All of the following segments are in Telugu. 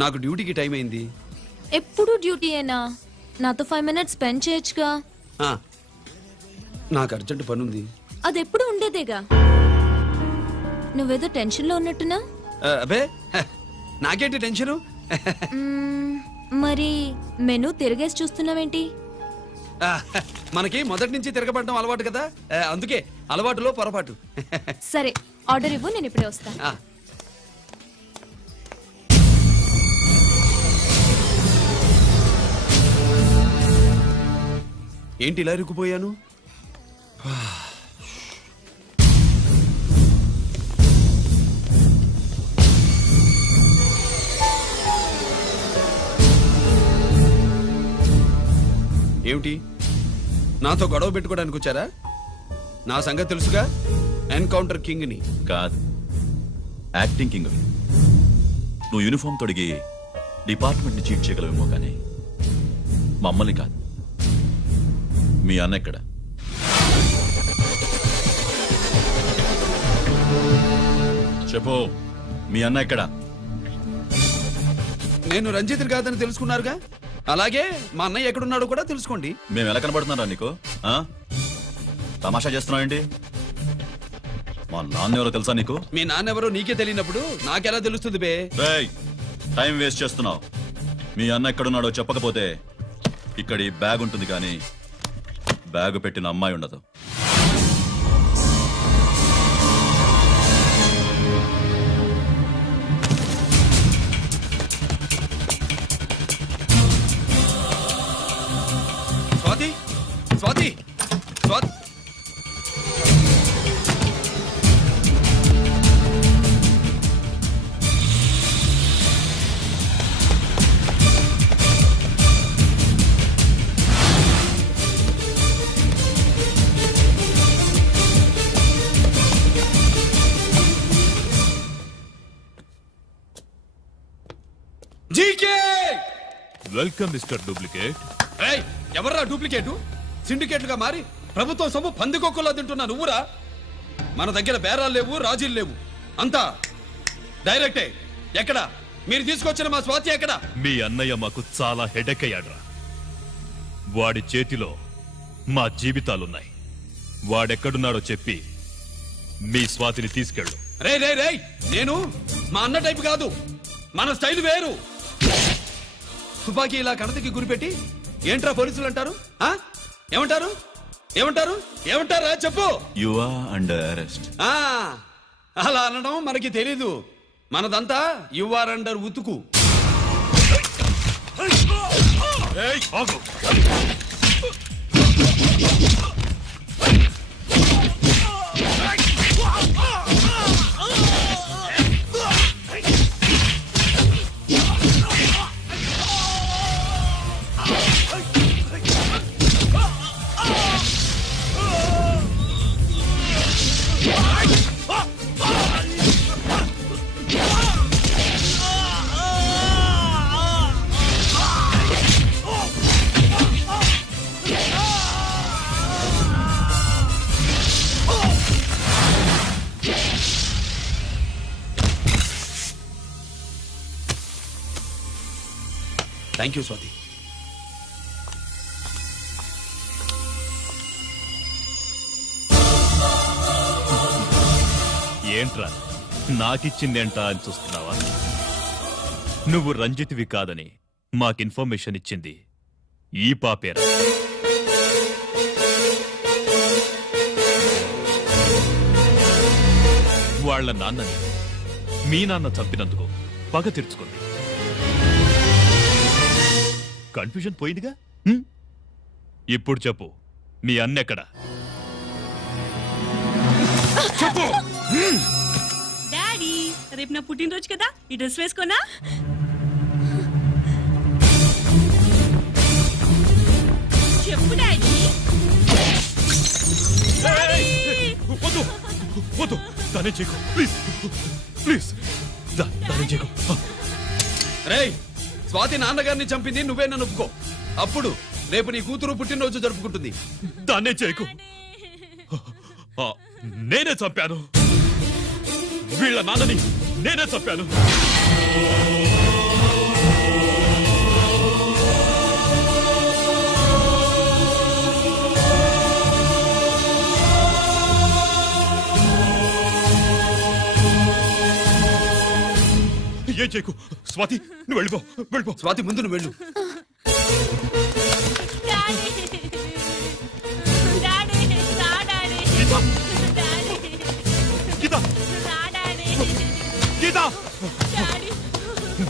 నాకు డ్యూటీకి టైం అయింది. ఎప్పుడు డ్యూటీయేనా? నాతో 5 minutes స్పెండ్ చేయొచ్చుగా. నాకు అర్జెంట్ పని ఉంది. అది ఎప్పుడు ఉండేదేగా. నువ్వేదో టెన్షన్లో ఉన్నట్టున్నా? అబే నాకేంటి టెన్షను? మరి మెనూ తిరిగేసి చూస్తున్నావేంటి? మనకి మొదటి నుంచి తిరగబడడం అలవాటు కదా, అందుకే అలవాటులో పొరపాటు. సరే ఆర్డర్ ఇవ్వు, నేను ఇప్పుడే వస్తాను. ఏంటి ఇలా ఇరుక్కుపోయాను? ఏమిటి, నాతో గొడవ పెట్టుకోవడానికి వచ్చారా? నా సంగతి తెలుసుగా, ఎన్కౌంటర్ కింగ్ ని. కాదు, యాక్టింగ్ కింగ్. నువ్వు యూనిఫామ్ తొడిగి డిపార్ట్మెంట్ ని చీట్ చేయగలవేమో కానీ మమ్మల్ని కాదు. మీ అన్న ఎక్కడ? చెప్పు, మీ అన్న ఎక్కడ? నేను రంజిత్ కాదని తెలుసుకున్నారుగా, అలాగే మా అన్నయ్య ఎక్కడున్నాడో కూడా తెలుసుకోండి. మేము ఎలా కనబడుతున్నారా నీకు? తమాషా చేస్తున్నావేంటి? మా నాన్న ఎవరో తెలుసా నీకు? మీ నాన్న ఎవరో నీకే తెలియనప్పుడు నాకెలా తెలుస్తుంది బే? టైం వేస్ట్ చేస్తున్నావు. మీ అన్న ఎక్కడున్నాడో చెప్పకపోతే ఇక్కడ ఈ బ్యాగ్ ఉంటుంది కానీ బ్యాగ్ పెట్టిన అమ్మాయి ఉండదు. Swathi, Swathi, Swathi. GK welcome mister duplicate. ఎవర్రా డూప్లికేటు? సిండికేట్లుగా మారి ప్రభుత్వం సొమ్ము పందికొక్కులా తింటున్నా నువ్వురా? మన దగ్గర బేరాలు లేవు, రాజీలు లేవు, అంతా డైరెక్టే. ఎక్కడ మీరు తీసుకొచ్చిన మా స్వాతి ఎక్కడ? మీ అన్నయ్య మాకు చాలా హెడేక్ అయ్యాడ్రా. వాడి చేతిలో మా జీవితాలున్నాయి. వాడెక్కడున్నాడో చెప్పి మీ స్వాతిని తీసుకెళ్ళు. రే రే రే, నేను మా అన్న టైపు కాదు, మన స్టైల్ వేరు. తుపాకీ ఇలా కణతకి గురిపెట్టి ఏంట్రా పోలీసులు అంటారు? ఏమంటారు? ఏమంటారు? ఏమంటారా చెప్పు. You are under arrest. అలా అనడం మనకి తెలీదు. మనదంతా యు ఆర్ అండర్ ఉతుకు. Thank you Swathi. ఏంట్రా నాకిచ్చిందేంటా అని చూస్తున్నావా? నువ్వు రంజిత్వి కాదని మాకు ఇన్ఫర్మేషన్ ఇచ్చింది ఈ పాపేరా. వాళ్ల నాన్నని మీ నాన్న చంపినందుకు పగ తీర్చుకుంది. కన్ఫ్యూజన్ పోయిందిగా. ఇప్పుడు చెప్పు, మీ అన్నెక్కడా? చెప్పు. డాడీ, రేపు నా పుట్టినరోజు కదా, ఈ డ్రెస్ వేసుకోనా? చెప్పు డాడీ. వద్దు వద్దు, దానే చేయకు ప్లీజ్ ప్లీజ్, దానే చేయకు. రేయ్, స్వాతి నాన్నగారిని చంపింది నువ్వే నన్ను ఒప్పుకో. అప్పుడు రేపు నీ కూతురు పుట్టినరోజు జరుపుకుంటుంది. దాన్నే చేయకు. నేనే చంపాను, వీళ్ళ నాన్నని నేనే చంపాను. ఏం చేయకు. స్వాతి నువ్వు వెళ్ళిపో. స్వాతి ముందు నువ్వు వెళ్ళు.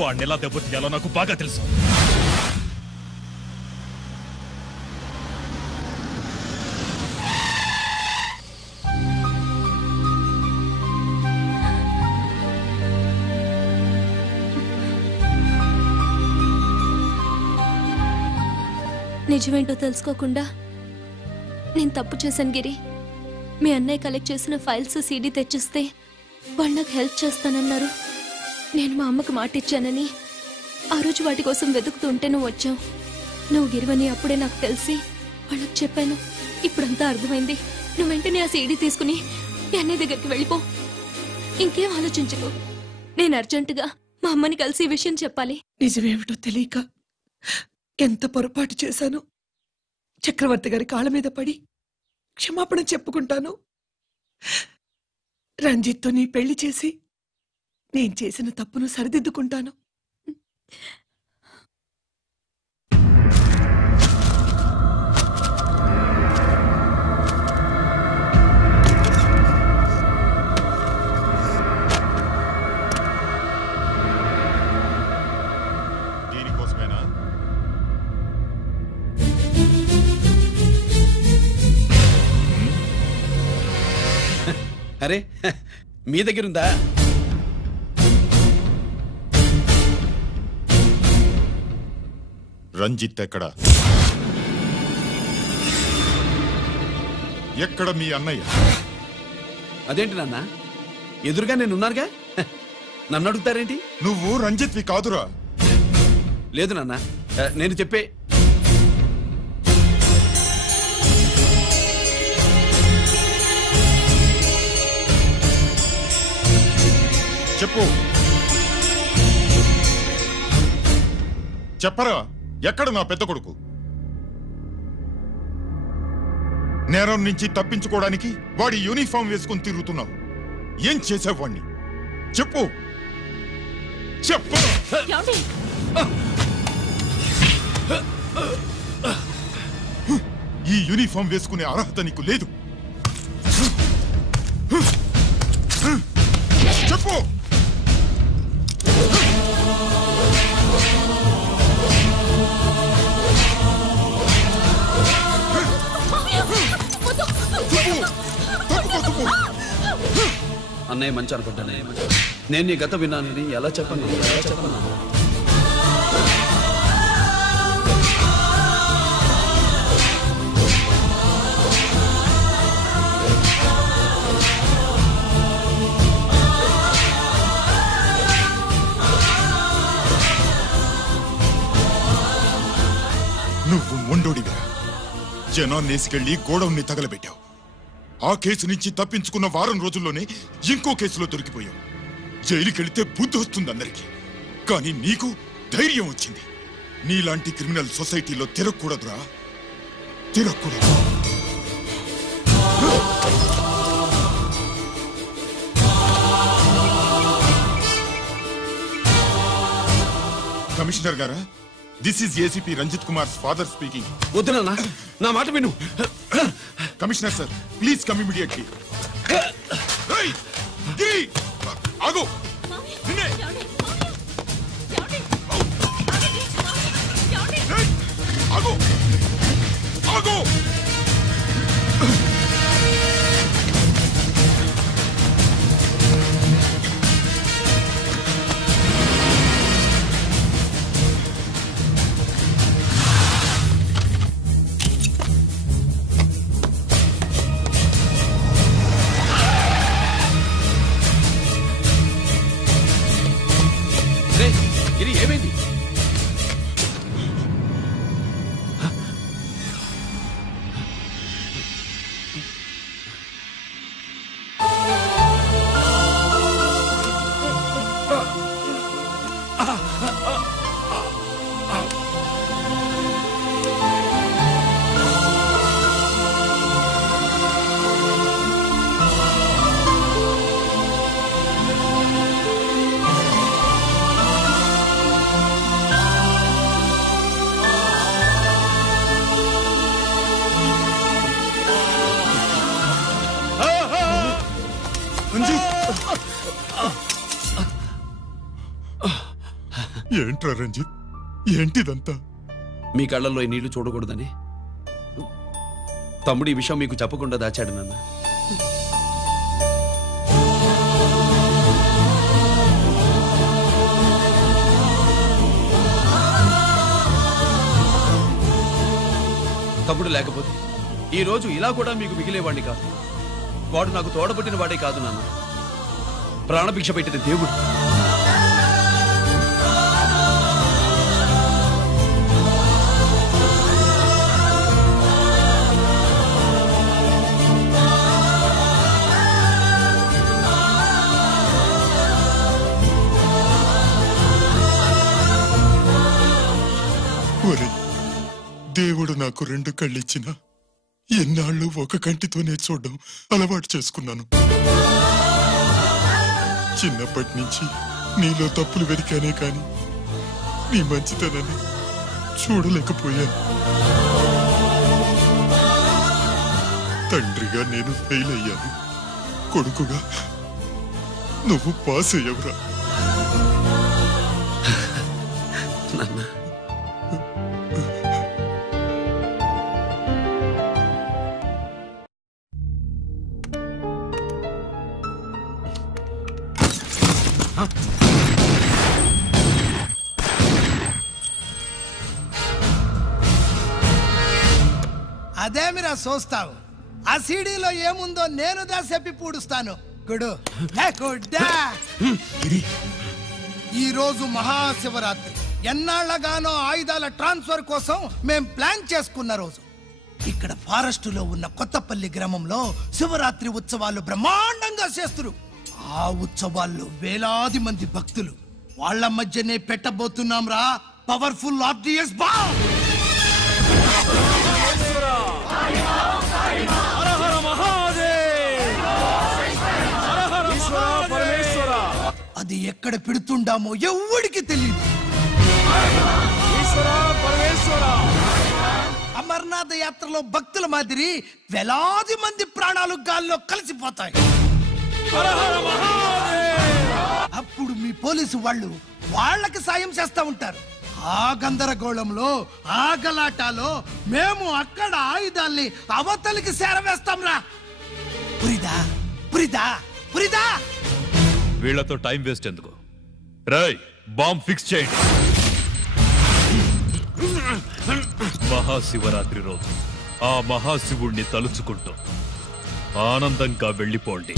వాడిని ఎలా దెబ్బతీయాలో నాకు బాగా తెలుసు. నిజమేంటో తెలుసుకోకుండా నేను తప్పు చేశాను గిరి. మీ అన్నయ్య కలెక్ట్ చేసిన ఫైల్స్ సీడీ తెచ్చిస్తే వాళ్ళు నాకు హెల్ప్ చేస్తానన్నారు. నేను మా అమ్మకు మాట ఇచ్చానని ఆ రోజు వాటి కోసం వెతుకుతుంటే నువ్వు వచ్చావు. నువ్వు గిరివని అప్పుడే నాకు తెలిసి వాళ్ళకి చెప్పాను. ఇప్పుడంతా అర్థమైంది. నువ్వు వెంటనే ఆ సీడీ తీసుకుని మీ అన్నయ్య దగ్గరికి వెళ్ళిపో. ఇంకేం ఆలోచించకు. నేను అర్జెంటుగా మా అమ్మని కలిసి ఈ విషయం చెప్పాలి. నిజమేమిటో తెలియక ఎంత పొరపాటు చేశాను. చక్రవర్తి గారి కాళ్ళ మీద పడి క్షమాపణ చెప్పుకుంటాను. రంజిత్తో నీ పెళ్లి చేసి నేను చేసిన తప్పును సరిదిద్దుకుంటాను. దీనికోసమేనా? అరే మీ దగ్గరుందా? రంజిత్ ఎక్కడ మీ అన్నయ్య? అదేంటి నాన్న, ఎదురుగా నేనున్నానుగా, నన్ను అడుగుతారేంటి? నువ్వు రంజిత్వి కాదురా. లేదు నాన్న, నేను చెప్పే చెప్పు. చెప్పరా, ఎక్కడ నా పెద్ద కొడుకు? నేరం నుంచి తప్పించుకోవడానికి వాడి యూనిఫామ్ వేసుకుని తిరుగుతున్నావు. ఏం చేసావు వాణ్ణి? చెప్పు చెప్పు. ఈ యూనిఫామ్ వేసుకునే అర్హత నీకు లేదు. చెప్పు. అన్నయ్య మంచి అనుకుంటానే. నేను నీ గత విన్నానని ఎలా చెప్పను? నువ్వు మొండోడిగా జనాన్నేసుకెళ్లి గోడౌన్ని తగలబెట్టావు. ఆ కేసు నుంచి తప్పించుకున్న వారం రోజుల్లోనే ఇంకో కేసులో దొరికిపోయావు. జైలుకెళ్తే బుద్ధి వస్తుంది అందరికీ, కానీ నీకు ధైర్యం వచ్చింది. నీలాంటి క్రిమినల్ సొసైటీలో తిరగకూడదురా, తిరగకూడదు. కమిషనర్ గారా, this is ACP Ranjith Kumar father speaking. వద్దు నాన్న, నా మాట విను. Commissioner sir, please come immediately. ఆగు. ఆగు. ఆగు. ఏంట్రా రంజిత్, ఏంటిదంతా? మీ కళ్ళల్లో ఈ నీళ్లు చూడకూడదని తమ్ముడు ఈ విషయం మీకు చెప్పకుండా దాచాడు నాన్న. తమ్ముడు లేకపోతే ఈ రోజు ఇలా కూడా మీకు మిగిలేవాడిని కాదు. వాడు నాకు తోడబుట్టిన వాడే కాదు నాన్న, ప్రాణభిక్ష పెట్టిన దేవుడు. దేవుడు నాకు 2 కళ్ళిచ్చిన ఎన్నాళ్ళు ఒక కంటితోనే చూడడం అలవాటు చేసుకున్నాను. చిన్నప్పటి నుంచి నీలో తప్పులు వెతికానే కాని నీ మంచితనాన్ని చూడలేకపోయాను. తండ్రిగా నేను ఫెయిల్ అయ్యాను, కొడుకుగా నువ్వు పాస్ అయ్యవురా. అదేమిరా చూస్తావు? ఆ సీడీలో ఏముందో నేను చెప్పి పూడుస్తాను. గుడు ఈ రోజు మహాశివరాత్రి. ఎన్నాళ్లగానో ఆయుధాల ట్రాన్స్ఫర్ కోసం మేం ప్లాన్ చేసుకున్న రోజు. ఇక్కడ ఫారెస్ట్ లో ఉన్న కొత్తపల్లి గ్రామంలో శివరాత్రి ఉత్సవాలు బ్రహ్మాండంగా చేస్తున్నారు. ఆ ఉత్సవాల్లో వేలాది మంది భక్తులు. వాళ్ళ మధ్యనే పెట్టబోతున్నాం రా పవర్ఫుల్ ఆర్డిఎస్ బాంబ్. అది ఎక్కడ పెడుతుండామో ఎవడికి తెలియదు. అమర్నాథ్ యాత్రలో భక్తుల మాదిరి వేలాది మంది ప్రాణాలు గాల్లో కలిసిపోతాయి. అప్పుడు మీ పోలీసు వాళ్ళు వాళ్ళకి సాయం చేస్తా ఉంటారు. ఆ గందరగోళంలో ఆ గలాటాలో మేము అక్కడ ఆయుధాల్ని అవతలికి చేరవేస్తాం రా. పురిదా పురిదా పురిదా. వీళ్లతో టైం వేస్ట్ ఎందుకు? రై, బాంబ్ ఫిక్స్ చేయండి. మహాశివరాత్రి రోజు ఆ మహాశివుణ్ణి తలుచుకుంటూ ఆనందంగా వెళ్ళిపోండి.